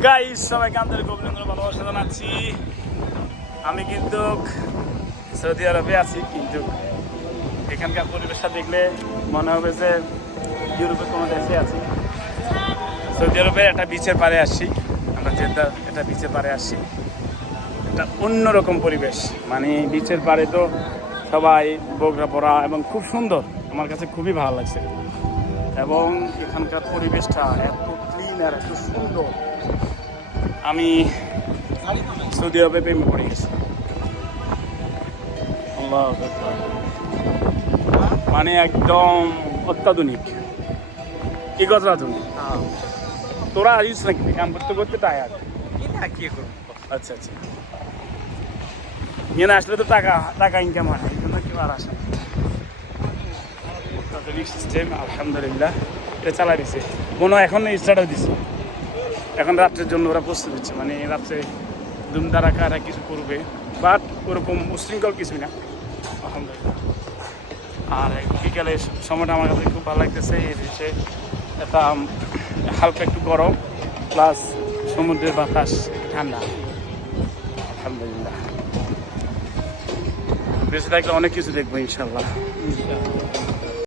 Guys সবাইকে আন্তরিক অভিনন্দন ভালোবাসা জানাচ্ছি। আমি কিন্তু সৌদি আরবে আছি, কিন্তু এখানকার পরিবেশটা দেখলে মনে হবে যে ইউরোপের কোনো দেশে আছি। সৌদি আরবে একটা বিচের পাড়ে আসছি, আমরা জেদ্দা একটা বিচের পাড়ে আসছি। একটা অন্যরকম পরিবেশ। মানে বিচের পাড়ে তো সবাই বগরা পড়া এবং খুব সুন্দর। আমার কাছে খুবই ভালো লাগছে। এবং এখানকার পরিবেশটা এত ক্লিন আর এত সুন্দর। আমি সৌদি আরবে প্রেমে পড়ে গেছি। আল্লাহু মানে একদম অত্যাধুনিক। কি কথা তুমি? তোরা আসিস নাকি কাম করতে করতে টায়ার কি আচ্ছা আচ্ছা। এখানে আসলে তো টাকা টাকা ইনকাম হয় এই জন্য কেউ আর আসে না। সিস্টেম আলহামদুলিল্লাহ এটা চালাই দিছে। মনে হয় এখন স্টার্টও দিছে। এখন রাত্রের জন্য ওরা প্রস্তুত হচ্ছে। মানে রাত্রে দুমদারাকা এরা কিছু করবে। বাট ওরকম উশৃঙ্খল কিছুই না। আলহামদুলিল্লাহ। আর বিকালে সময়টা আমার কাছে খুব ভালো লাগতেছে। এই দেশে একটা হালকা একটু গরম প্লাস সমুদ্রের বাতাস ঠান্ডা। আলহামদুলিল্লাহ। বেঁচে থাকলে অনেক কিছু দেখব ইনশাল্লাহ